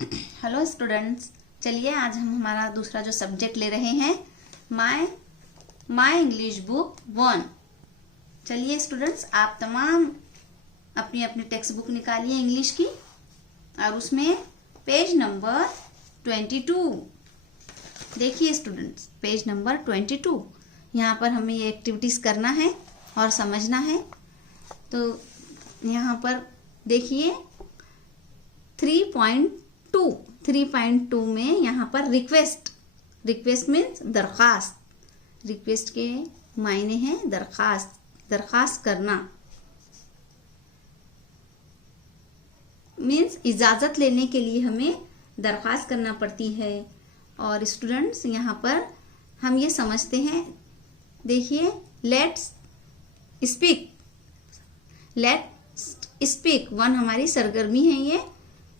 Hello students, चलिए आज हम हमारा दूसरा जो सब्जेक्ट ले रहे हैं माय इंग्लिश बुक 1। चलिए स्टूडेंट्स, आप तमाम अपनी अपनी टेक्स्ट बुक निकालिए इंग्लिश की और उसमें पेज नंबर 22 देखिए स्टूडेंट्स। पेज नंबर 22 यहाँ पर हमें ये एक्टिविटीज करना है और समझना है। तो यहाँ पर देखिए 3.2 में यहाँ पर रिक्वेस्ट मीन्स दरखास्त। रिक्वेस्ट के मायने हैं दरखास्त करना मीन्स इजाज़त लेने के लिए हमें दरखास्त करना पड़ती है। और स्टूडेंट्स यहाँ पर हम ये समझते हैं, देखिए लेट्स स्पीक 1 हमारी सरगर्मी है, ये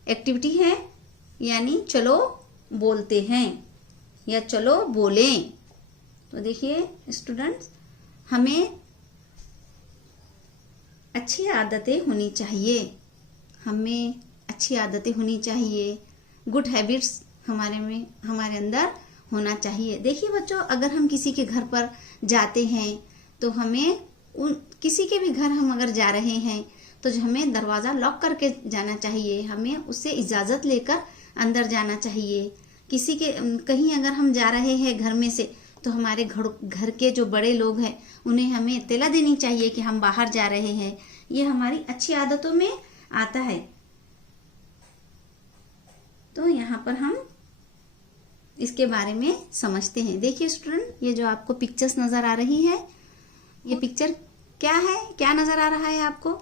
एक्टिविटी है, यानी चलो बोलते हैं या चलो बोलें। तो देखिए स्टूडेंट्स, हमें अच्छी आदतें होनी चाहिए, गुड हैबिट्स हमारे अंदर होना चाहिए। देखिए बच्चों, अगर हम किसी के घर पर जाते हैं तो हमें किसी के भी घर हम अगर जा रहे हैं तो हमें दरवाज़ा लॉक करके जाना चाहिए, हमें उससे इजाज़त लेकर अंदर जाना चाहिए। कहीं अगर हम जा रहे हैं घर में से तो हमारे घर के जो बड़े लोग हैं उन्हें हमें इत्तला देनी चाहिए कि हम बाहर जा रहे हैं। ये हमारी अच्छी आदतों में आता है। तो यहाँ पर हम इसके बारे में समझते हैं। देखिए स्टूडेंट, ये जो आपको पिक्चर्स नज़र आ रही है, ये पिक्चर क्या है, क्या नज़र आ रहा है आपको?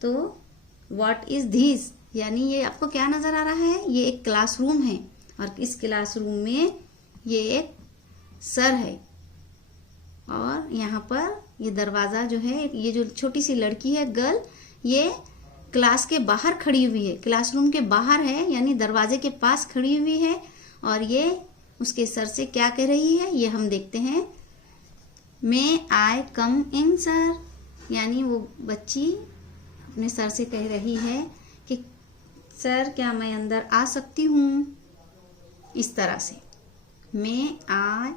तो व्हाट इज दिस, यानी ये आपको क्या नज़र आ रहा है? ये एक क्लासरूम है और इस क्लासरूम में ये एक सर है और यहाँ पर ये दरवाज़ा जो है, ये जो छोटी सी लड़की है गर्ल, ये क्लास के बाहर खड़ी हुई है, क्लासरूम के बाहर है, यानी दरवाजे के पास खड़ी हुई है और ये उसके सर से क्या कह रही है ये हम देखते हैं। मे आई कम इन सर, यानी वो बच्ची अपने सर से कह रही है कि सर क्या मैं अंदर आ सकती हूँ, इस तरह से मे आई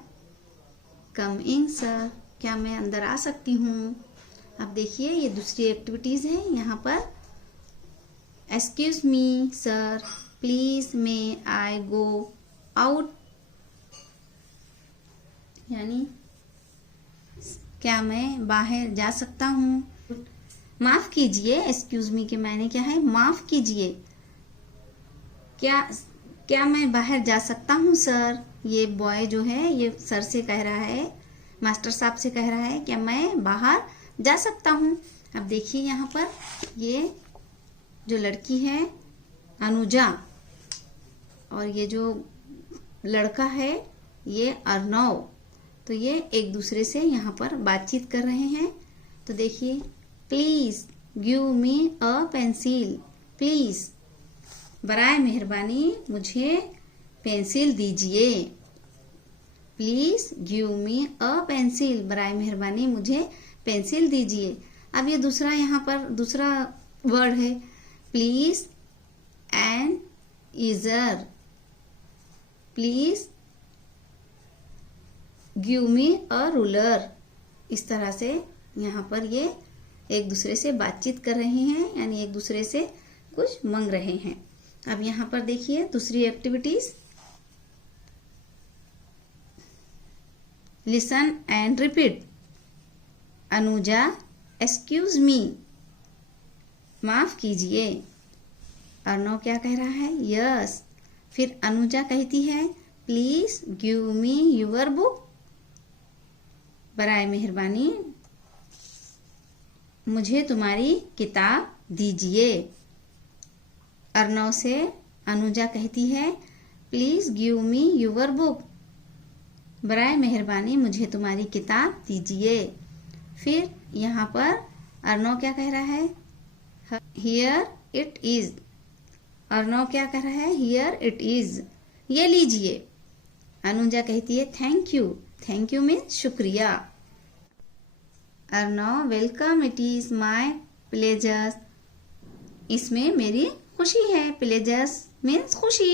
कम इन सर, क्या मैं अंदर आ सकती हूँ। अब देखिए ये दूसरी एक्टिविटीज़ है। यहाँ पर excuse me sir, please may I go out, यानी क्या मैं बाहर जा सकता हूँ। माफ कीजिए, एक्सक्यूज मी के मायने क्या है? माफ कीजिए, क्या मैं बाहर जा सकता हूँ सर। ये बॉय जो है ये सर से कह रहा है, मास्टर साहब से कह रहा है क्या मैं बाहर जा सकता हूँ। अब देखिए यहाँ पर ये जो लड़की है अनुजा और ये जो लड़का है ये अर्नव, तो ये एक दूसरे से यहाँ पर बातचीत कर रहे हैं। तो देखिए, please give me a pencil, please बराए मेहरबानी मुझे पेंसिल दीजिए। Please give me a pencil, बराए मेहरबानी मुझे पेंसिल दीजिए। अब ये दूसरा यहाँ पर दूसरा वर्ड है please and eraser, please give me a ruler. इस तरह से यहाँ पर ये एक दूसरे से बातचीत कर रहे हैं, यानी एक दूसरे से कुछ मांग रहे हैं। अब यहाँ पर देखिए दूसरी activities, listen and repeat. Anuja excuse me, माफ कीजिए। अर्नव क्या कह रहा है? यस। फिर अनुजा कहती है please give me your book, बराए मेहरबानी मुझे तुम्हारी किताब दीजिए। अर्नव से अनुजा कहती है please give me your book, बराए मेहरबानी मुझे तुम्हारी किताब दीजिए। फिर यहाँ पर अर्नव क्या कह रहा है? Here it is. अर्नव क्या कह रहा है? हियर इट इज, ये लीजिए। अनुजा कहती है थैंक यू मीन्स शुक्रिया। Arnav welcome, it is my pleasure, इसमें मेरी खुशी है। प्लेजर्स मीन्स खुशी।